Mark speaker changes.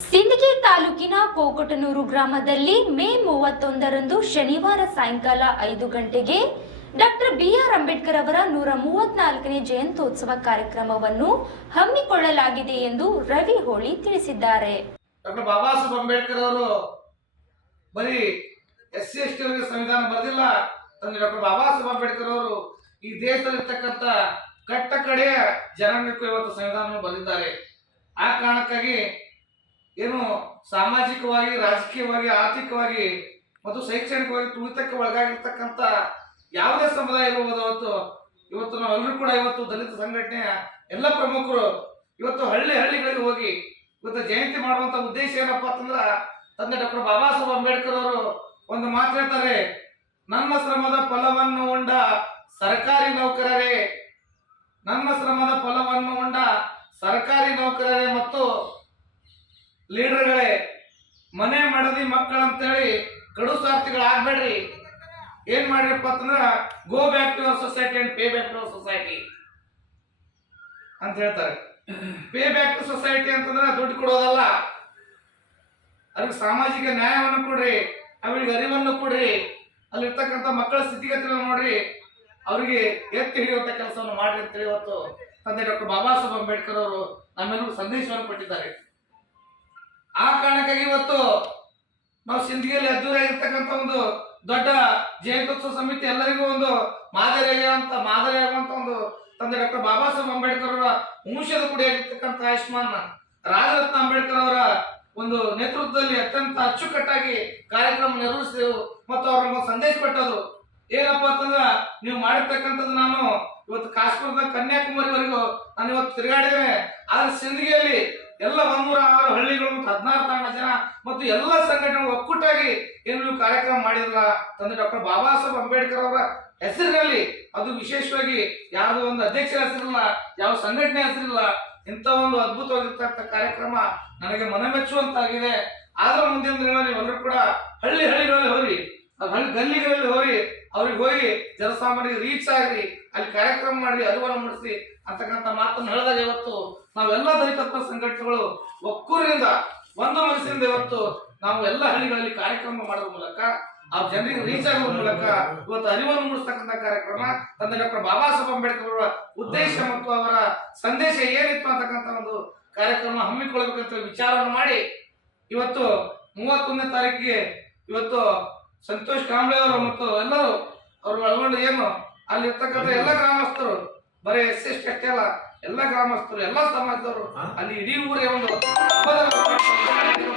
Speaker 1: ಸಿಂದಗಿ ತಾಲೂಕಿನ ಕೋಕಟನೂರು ಗ್ರಾಮದಲ್ಲಿ ಮೇ ಮೂವತ್ತೊಂದರಂದು ಶನಿವಾರ ಸಾಯಂಕಾಲ ಐದು ಗಂಟೆಗೆ ಡಾಕ್ಟರ್ ಬಿಆರ್ ಅಂಬೇಡ್ಕರ್ ಅವರ ನೂರ ಮೂವತ್ನಾಲ್ಕನೇ ಜಯಂತ್ಯೋತ್ಸವ ಕಾರ್ಯಕ್ರಮವನ್ನು ಹಮ್ಮಿಕೊಳ್ಳಲಾಗಿದೆ ಎಂದು ರವಿ ಹೋಳಿ ತಿಳಿಸಿದ್ದಾರೆ.
Speaker 2: ಡಾಕ್ಟರ್ ಬಾಬಾ ಸಾಹೇಬ್ ಅಂಬೇಡ್ಕರ್ ಅವರು ಬರೀ ಎಸ್ ಸಿ ಎಸ್ ಟಿ ಸಂವಿಧಾನ ಬರೆದಿಲ್ಲ, ತಂದೆ ಡಾಕ್ಟರ್ ಬಾಬಾ ಸಾಹೇಬ್ ಅಂಬೇಡ್ಕರ್ ಅವರು ಈ ದೇಶದಲ್ಲಿರ್ತಕ್ಕಂಥ ಕಟ್ಟ ಕಡೆಯ ಜನಾಂಗಕ್ಕೂ ಇವತ್ತು ಸಂವಿಧಾನವನ್ನು ಬರೆದಿದ್ದಾರೆ. ಆ ಕಾರಣಕ್ಕಾಗಿ ಏನು ಸಾಮಾಜಿಕವಾಗಿ, ರಾಜಕೀಯವಾಗಿ, ಆರ್ಥಿಕವಾಗಿ ಮತ್ತು ಶೈಕ್ಷಣಿಕವಾಗಿ ತುಳಿತಕ್ಕೆ ಒಳಗಾಗಿರ್ತಕ್ಕಂಥ ಯಾವುದೇ ಸಮುದಾಯ ಇರಬಹುದು ಅವತ್ತು. ಇವತ್ತು ನಾವೆಲ್ಲರೂ ಕೂಡ ಇವತ್ತು ದಲಿತ ಸಂಘಟನೆಯ ಎಲ್ಲ ಪ್ರಮುಖರು ಇವತ್ತು ಹಳ್ಳಿ ಹಳ್ಳಿಗಳಿಗೆ ಹೋಗಿ ಇವತ್ತು ಜಯಂತಿ ಮಾಡುವಂತ ಉದ್ದೇಶ ಏನಪ್ಪ ಅಂತಂದ್ರ ತಂದೆ ಡಾಕ್ಟರ್ ಬಾಬಾ ಸಾಹೇಬ್ ಅಂಬೇಡ್ಕರ್ ಅವರು ಒಂದು ಮಾತು ಹೇಳ್ತಾರೆ ನಮ್ಮ ಶ್ರಮದ ಫಲವನ್ನು ಉಂಡ ಸರ್ಕಾರಿ ನೌಕರರೇ ನನ್ನ ಶ್ರಮದ ಫಲವನ್ನು ಉಂಡ ಸರ್ಕಾರಿ ನೌಕರರೇ ಮತ್ತು ಲೀಡರ್ಗಳೇ ಮನೆ ಮಡದಿ ಹೇಳಿ ಕಡು ಸ್ವಾರ್ಥಿಗಳಾಗ್ಬೇಡ್ರಿ ಏನ್ ಮಾಡ್ರಿಪ್ಪ ಅಂತಂದ್ರ go back to our society and pay back to our society ಅಂತ ಹೇಳ್ತಾರೆ. ಪೇ ಬ್ಯಾಕ್ ಟು ಸೊಸೈಟಿ ಅಂತಂದ್ರೆ ದುಡ್ಡು ಕೊಡೋದಲ್ಲ. ಅವ್ರಿಗೆ ಸಾಮಾಜಿಕ ನ್ಯಾಯವನ್ನು ಕೊಡ್ರಿ, ಅವರಿಗೆ ಅರಿವನ್ನು ಕೊಡ್ರಿ, ಅಲ್ಲಿರ್ತಕ್ಕಂಥ ಮಕ್ಕಳ ಸ್ಥಿತಿಗತಿಗಳನ್ನು ನೋಡ್ರಿ. ಅವರಿಗೆ ಎತ್ತಿ ಹಿಡಿಯುವಂತ ಕೆಲಸವನ್ನು ಮಾಡ್ರಿ ಅಂತೇಳಿ ಇವತ್ತು ತಂದೆ ಡಾಕ್ಟರ್ ಬಾಬಾ ಸಾಹೇಬ್ ಅಂಬೇಡ್ಕರ್ ಅವರು ನಮ್ಮೆಲ್ಲರೂ ಸಂದೇಶವನ್ನು ಕೊಟ್ಟಿದ್ದಾರೆ. ಆ ಕಾರಣಕ್ಕಾಗಿ ಇವತ್ತು ನಾವು ಸಿಂಧಗಿಯಲ್ಲಿ ಅದ್ದೂರಿಯಾಗಿರ್ತಕ್ಕಂಥ ಒಂದು ದೊಡ್ಡ ಜಯಂತ್ಯೋತ್ಸವ ಸಮಿತಿ ಎಲ್ಲರಿಗೂ ಒಂದು ಮಾದರಿಯಾಗುವಂತ ಮಾದರಿಯಾಗುವಂತ ಒಂದು ತಂದೆ ಡಾಕ್ಟರ್ ಬಾಬಾ ಸಾಹೇಬ್ ಅಂಬೇಡ್ಕರ್ ಅವರ ವಂಶದ ಕುಡಿಯಾಗಿರ್ತಕ್ಕಂಥ ಆಯುಷ್ಮಾನ್ ರಾಜರತ್ನ ಅಂಬೇಡ್ಕರ್ ಅವರ ಒಂದು ನೇತೃತ್ವದಲ್ಲಿ ಅತ್ಯಂತ ಅಚ್ಚುಕಟ್ಟಾಗಿ ಕಾರ್ಯಕ್ರಮ ನಿರ್ವಹಿಸಿದೆವು ಮತ್ತು ಅವ್ರ ಸಂದೇಶ ಕೊಟ್ಟರು ಏನಪ್ಪ ಅಂತಂದ್ರ ನೀವು ಮಾಡಿರ್ತಕ್ಕಂಥದ್ದು ನಾನು ಇವತ್ತು ಕಾಶ್ಮೀರದ ಕನ್ಯಾಕುಮಾರಿವರೆಗೂ ನಾನು ಇವತ್ತು ತಿರುಗಾಡಿದ್ದೇನೆ. ಆದ್ರೆ ಸಿಂಧಿಗೆಯಲ್ಲಿ ಎಲ್ಲ ಒಂದೂರ ಹದಿನಾರು ತಾಂಡ ಜನ ಮತ್ತು ಎಲ್ಲ ಸಂಘಟನೆಗಳು ಒಕ್ಕೂಟಾಗಿ ಏನು ಕಾರ್ಯಕ್ರಮ ಮಾಡಿದ್ರಲ್ಲ ತಂದೆ ಡಾಕ್ಟರ್ ಬಾಬಾ ಸಾಹೇಬ್ ಅಂಬೇಡ್ಕರ್ ಅವರ ಹೆಸರಿನಲ್ಲಿ. ಅದು ವಿಶೇಷವಾಗಿ ಯಾರ್ದು ಒಂದು ಅಧ್ಯಕ್ಷರ ಹೆಸರಿಲ್ಲ, ಯಾವ ಸಂಘಟನೆ ಹೆಸರಿಲ್ಲ, ಇಂಥ ಒಂದು ಅದ್ಭುತವಾಗಿರ್ತಕ್ಕಂಥ ಕಾರ್ಯಕ್ರಮ ನನಗೆ ಮನಮೆಚ್ಚುವಂತಾಗಿದೆ. ಆದ್ರೆ ಮುಂದಿನ ದಿನಗಳಲ್ಲಿ ಎಲ್ಲರೂ ಕೂಡ ಹಳ್ಳಿ ಹಳ್ಳಿಗಳಲ್ಲಿ ಆ ಹಳ್ಳಿ ಗಲ್ಲಿಗಳಲ್ಲಿ ಹೋಗಿ ಅವ್ರಿಗೆ ಹೋಗಿ ಜನಸಾಮಾನ್ಯರಿಗೆ ರೀಚ್ ಆಗ್ರಿ. ಅಲ್ಲಿ ಕಾರ್ಯಕ್ರಮ ಮಾಡಿ ಅರಿವನ್ನು ಮೂಡಿಸಿ ಅಂತಕ್ಕಂಥ ಮಾತನ್ನು ಹೇಳಿದಾಗ ಇವತ್ತು ನಾವೆಲ್ಲ ದಲಿತತ್ವ ಸಂಘಟನೆಗಳು ಒಕ್ಕೂರಿನಿಂದ ಒಂದು ಮನಸ್ಸಿನಿಂದ ಇವತ್ತು ನಾವು ಎಲ್ಲ ಹಳ್ಳಿಗಳಲ್ಲಿ ಕಾರ್ಯಕ್ರಮ ಮಾಡೋದ್ರ ಮೂಲಕ, ಆ ಜನರಿಗೆ ರೀಚ್ ಆಗುವ ಮೂಲಕ ಇವತ್ತು ಅರಿವನ್ನು ಮೂಡಿಸ್ತಕ್ಕಂಥ ಕಾರ್ಯಕ್ರಮ. ತಂದೆ ಡಾಕ್ಟರ್ ಬಾಬಾ ಸಾಹೇಬ್ ಅಂಬೇಡ್ಕರ್ ಅವರ ಉದ್ದೇಶ ಮತ್ತು ಅವರ ಸಂದೇಶ ಏನಿತ್ತು ಅಂತಕ್ಕಂಥ ಒಂದು ಕಾರ್ಯಕ್ರಮ ಹಮ್ಮಿಕೊಳ್ಳಬೇಕಂತ ವಿಚಾರವನ್ನು ಮಾಡಿ ಇವತ್ತು ಮೂವತ್ತೊಂದನೇ ತಾರೀಕಿಗೆ ಇವತ್ತು ಸಂತೋಷ್ ಕಾಂಬ್ಳೆ ಅವರು ಮತ್ತು ಎಲ್ಲರೂ ಅವರು ಒಳಗೊಂಡು ಏನು ಅಲ್ಲಿರ್ತಕ್ಕಂಥ ಎಲ್ಲ ಗ್ರಾಮಸ್ಥರು ಬರೀ ಎಸ್ ಎಸ್ ಅಷ್ಟೇ ಅಲ್ಲ ಎಲ್ಲ ಗ್ರಾಮಸ್ಥರು ಎಲ್ಲ ಸಮಾಜದವರು ಅಲ್ಲಿ ಇಡೀ ಊರೇ ಒಂದು